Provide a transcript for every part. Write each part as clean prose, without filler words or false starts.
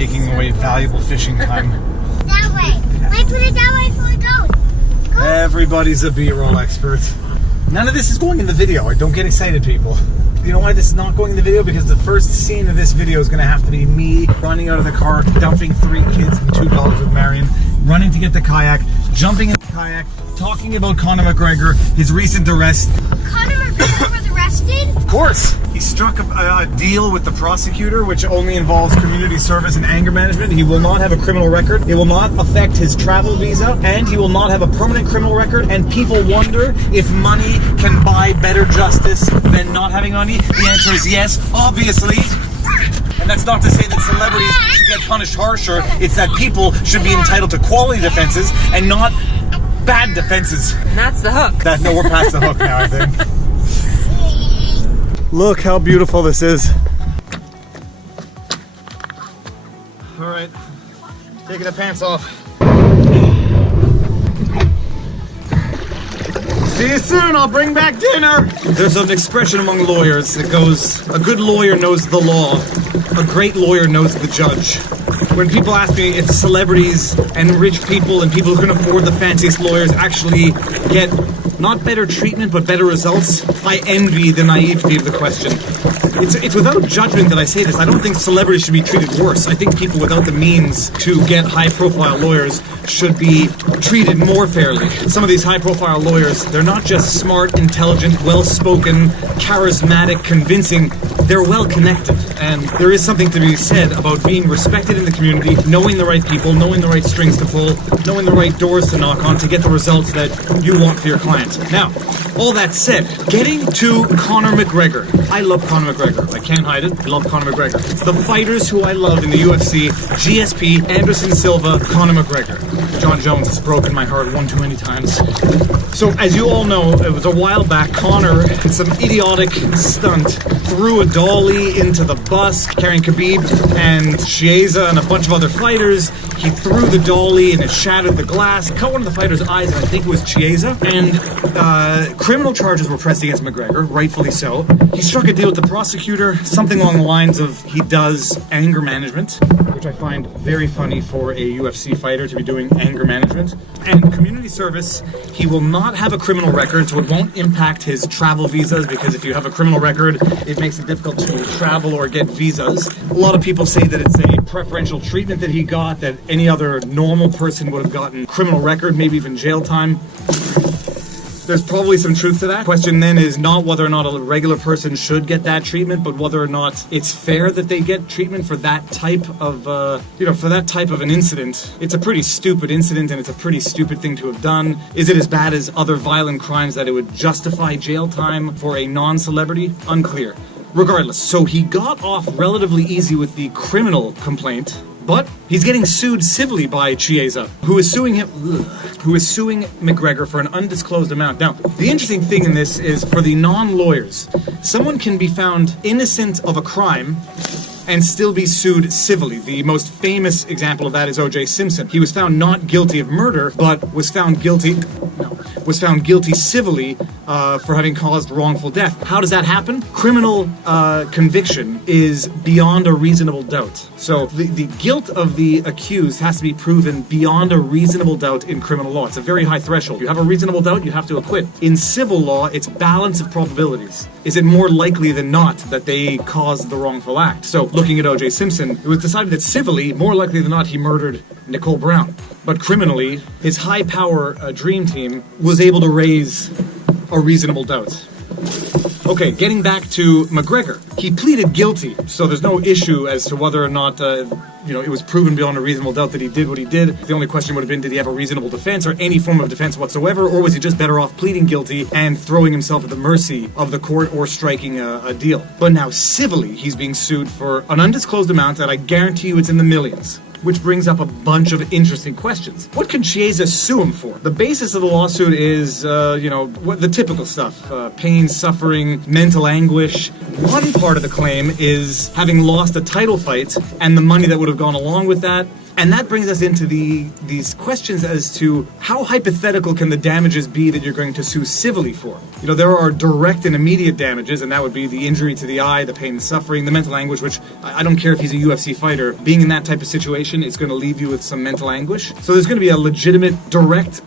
taking away valuable fishing time. That way. Why put it that way so it goes? Go. Everybody's a B-roll expert. None of this is going in the video. Don't get excited, people. You know why this is not going in the video? Because the first scene of this video is going to have to be me running out of the car, dumping 3 kids and 2 dogs with Marion, running to get the kayak, jumping in the kayak, talking about Conor McGregor, his recent arrest. Conor McGregor was arrested? Of course. He struck a deal with the prosecutor, which only involves community service and anger management. He will not have a criminal record. It will not affect his travel visa, and he will not have a permanent criminal record. And people wonder if money can buy better justice than not having money. The answer is yes, obviously. And that's not to say that celebrities should get punished harsher. It's that people should be entitled to quality defenses and not bad defenses. And that's the hook. No, we're past the hook now, I think. Look how beautiful this is. All right, taking the pants off. See you soon, I'll bring back dinner. There's an expression among lawyers that goes, a good lawyer knows the law, a great lawyer knows the judge. When people ask me if celebrities and rich people and people who can afford the fanciest lawyers actually get not better treatment but better results, I envy the naivety of the question. It's without judgment that I say this. I don't think celebrities should be treated worse. I think people without the means to get high-profile lawyers should be treated more fairly. Some of these high-profile lawyers, they're not just smart, intelligent, well-spoken, charismatic, convincing. They're well-connected. And there is something to be said about being respected in the community, knowing the right people, knowing the right strings to pull, knowing the right doors to knock on to get the results that you want for your client. Now, all that said, getting to Conor McGregor. I love Conor McGregor. I can't hide it. I love Conor McGregor. The fighters who I love in the UFC, GSP, Anderson Silva, Conor McGregor. John Jones has broken my heart one too many times. So, as you all know, it was a while back, Conor did some idiotic stunt, threw a dolly into the bus carrying Khabib and Chiesa and a bunch of other fighters. He threw the dolly and it shattered the glass, cut one of the fighters' eyes, and I think it was Chiesa. And criminal charges were pressed against McGregor, rightfully so. He struck a deal with the prosecutor, something along the lines of he does anger management, which I find very funny for a UFC fighter to be doing anger management. And community service, he will not have a criminal record, so it won't impact his travel visas, because if you have a criminal record, it makes it difficult to travel or get visas. A lot of people say that it's a preferential treatment that he got, that any other normal person would have gotten criminal record, maybe even jail time. There's probably some truth to that. Question then is not whether or not a regular person should get that treatment, but whether or not it's fair that they get treatment for that type of, for that type of an incident. It's a pretty stupid incident and it's a pretty stupid thing to have done. Is it as bad as other violent crimes that it would justify jail time for a non-celebrity? Unclear. Regardless, so he got off relatively easy with the criminal complaint, but he's getting sued civilly by Chiesa, who is suing McGregor for an undisclosed amount. Now, the interesting thing in this is for the non-lawyers, someone can be found innocent of a crime and still be sued civilly. The most famous example of that is O.J. Simpson. He was found not guilty of murder, but was found guilty civilly for having caused wrongful death. How does that happen? Criminal conviction is beyond a reasonable doubt. So the guilt of the accused has to be proven beyond a reasonable doubt in criminal law. It's a very high threshold. You have a reasonable doubt, you have to acquit. In civil law, it's balance of probabilities. Is it more likely than not that they caused the wrongful act? So looking at O.J. Simpson, it was decided that civilly, more likely than not, he murdered Nicole Brown. But criminally, his high-power dream team was able to raise a reasonable doubt. Okay, getting back to McGregor. He pleaded guilty, so there's no issue as to whether or not, it was proven beyond a reasonable doubt that he did what he did. The only question would have been, did he have a reasonable defense or any form of defense whatsoever, or was he just better off pleading guilty and throwing himself at the mercy of the court or striking a deal? But now, civilly, he's being sued for an undisclosed amount that I guarantee you it's in the millions. Which brings up a bunch of interesting questions. What can Chiesa sue him for? The basis of the lawsuit is, the typical stuff. Pain, suffering, mental anguish. One part of the claim is having lost a title fight and the money that would have gone along with that, And that brings us into these questions as to how hypothetical can the damages be that you're going to sue civilly for. You know, there are direct and immediate damages, and that would be the injury to the eye, the pain and suffering, the mental anguish, which I don't care if he's a UFC fighter. Being in that type of situation, it's going to leave you with some mental anguish. So there's going to be a legitimate, direct,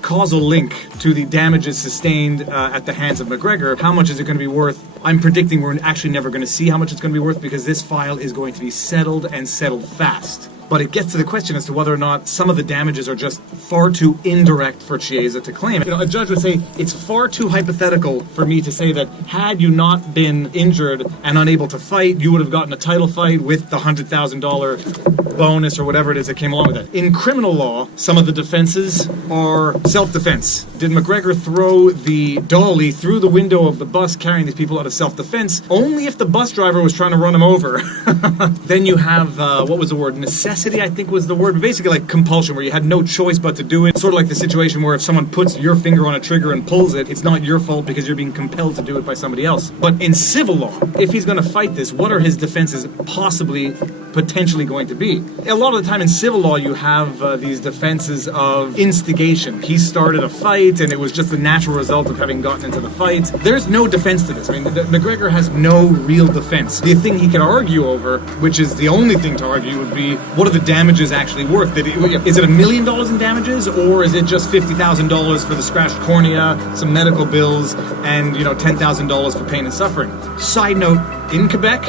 causal link to the damages sustained at the hands of McGregor. How much is it going to be worth? I'm predicting we're actually never going to see how much it's going to be worth, because this file is going to be settled and settled fast. But it gets to the question as to whether or not some of the damages are just far too indirect for Chiesa to claim. You know, a judge would say it's far too hypothetical for me to say that had you not been injured and unable to fight, you would have gotten a title fight with the $100,000 bonus or whatever it is that came along with it. In criminal law, some of the defenses are self-defense. Did McGregor throw the dolly through the window of the bus carrying these people out of self-defense? Only if the bus driver was trying to run him over. Then you have, what was the word? Necessity, I think was the word. Basically like compulsion, where you had no choice but to do it. Sort of like the situation where if someone puts your finger on a trigger and pulls it, it's not your fault because you're being compelled to do it by somebody else. But in civil law, if he's going to fight this, what are his defenses potentially going to be? A lot of the time in civil law, you have these defenses of instigation. He started a fight and it was just the natural result of having gotten into the fight. There's no defense to this. I mean, McGregor has no real defense. The thing he could argue over, which is the only thing to argue, would be what are the damages actually worth? Is it $1 million in damages, or is it just $50,000 for the scratched cornea, some medical bills, and $10,000 for pain and suffering? Side note, in Quebec,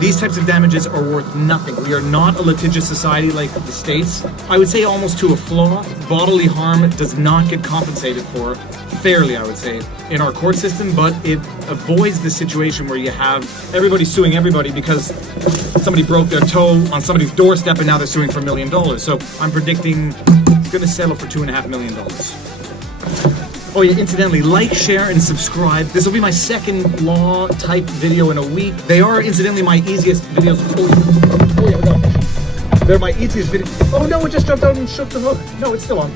these types of damages are worth nothing. We are not a litigious society like the States. I would say almost to a flaw. Bodily harm does not get compensated for fairly, I would say, in our court system, but it avoids the situation where you have everybody suing everybody because somebody broke their toe on somebody's doorstep and now they're suing for $1 million. So I'm predicting it's going to settle for $2.5 million. Oh yeah, incidentally, like, share, and subscribe. This will be my second law type video in a week. They are, incidentally, my easiest videos. Oh yeah, we got a fish. They're my easiest videos. Oh no, it just jumped out and shook the hook. No, it's still on.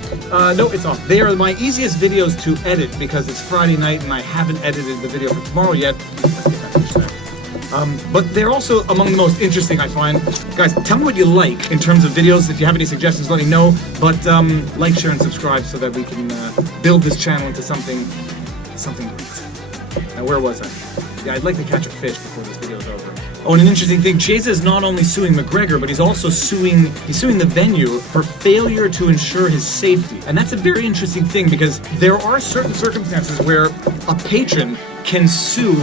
No, it's off. They are my easiest videos to edit because it's Friday night and I haven't edited the video for tomorrow yet. But they're also among the most interesting, I find. Guys, tell me what you like in terms of videos. If you have any suggestions, let me know. But like, share, and subscribe so that we can build this channel into something great. Now, where was I? Yeah, I'd like to catch a fish before this video is over. Oh, and an interesting thing, Chiesa is not only suing McGregor, but he's also suing the venue for failure to ensure his safety. And that's a very interesting thing because there are certain circumstances where a patron can sue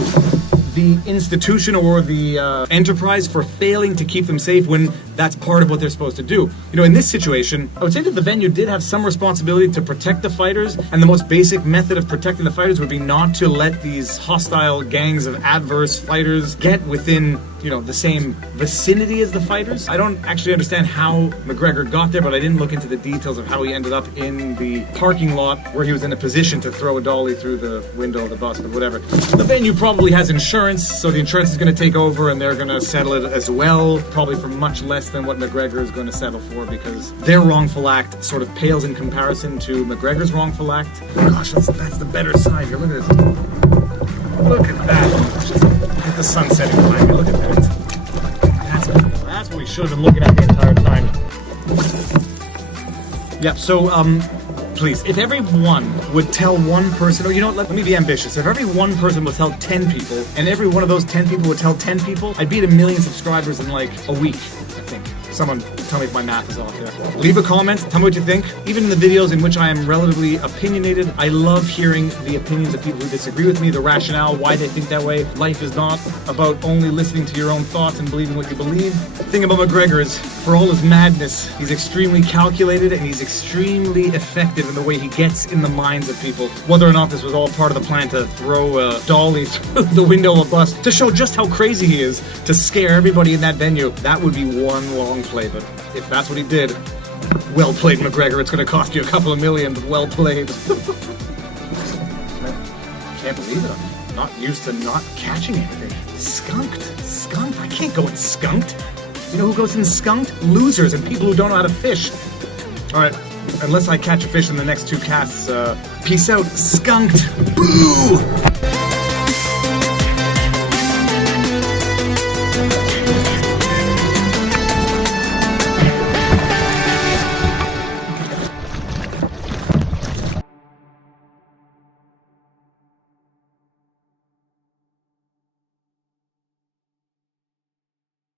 the institution or the enterprise for failing to keep them safe when that's part of what they're supposed to do. You know, in this situation, I would say that the venue did have some responsibility to protect the fighters, and the most basic method of protecting the fighters would be not to let these hostile gangs of adverse fighters get within, the same vicinity as the fighters. I don't actually understand how McGregor got there, but I didn't look into the details of how he ended up in the parking lot where he was in a position to throw a dolly through the window of the bus, but whatever. The venue probably has insurance, so the insurance is going to take over and they're going to settle it as well, probably for much less than what McGregor is going to settle for because their wrongful act sort of pales in comparison to McGregor's wrongful act. Oh gosh, that's the better side here. Look at this. Look at that. Look at the sun setting behind me. Look at that. That's what we should have been looking at the entire time. Yeah, so, please, if everyone would tell one person, or let me be ambitious. If every one person would tell 10 people, and every one of those 10 people would tell 10 people, I'd beat 1 million subscribers in like a week, I think. Someone tell me if my math is off there. Leave a comment, tell me what you think. Even in the videos in which I am relatively opinionated, I love hearing the opinions of people who disagree with me, the rationale, why they think that way. Life is not about only listening to your own thoughts and believing what you believe. The thing about McGregor is, for all his madness, he's extremely calculated and he's extremely effective in the way he gets in the minds of people. Whether or not this was all part of the plan to throw a dolly through the window of a bus to show just how crazy he is, to scare everybody in that venue, that would be one long play. But if that's what he did, well played, McGregor. It's going to cost you a couple of million, but well played. Can't believe it. I'm not used to not catching anything. Skunked. I can't go in skunked. You know who goes in skunked? Losers and people who don't know how to fish. All right, unless I catch a fish in the next 2 casts, peace out, skunked. Boo!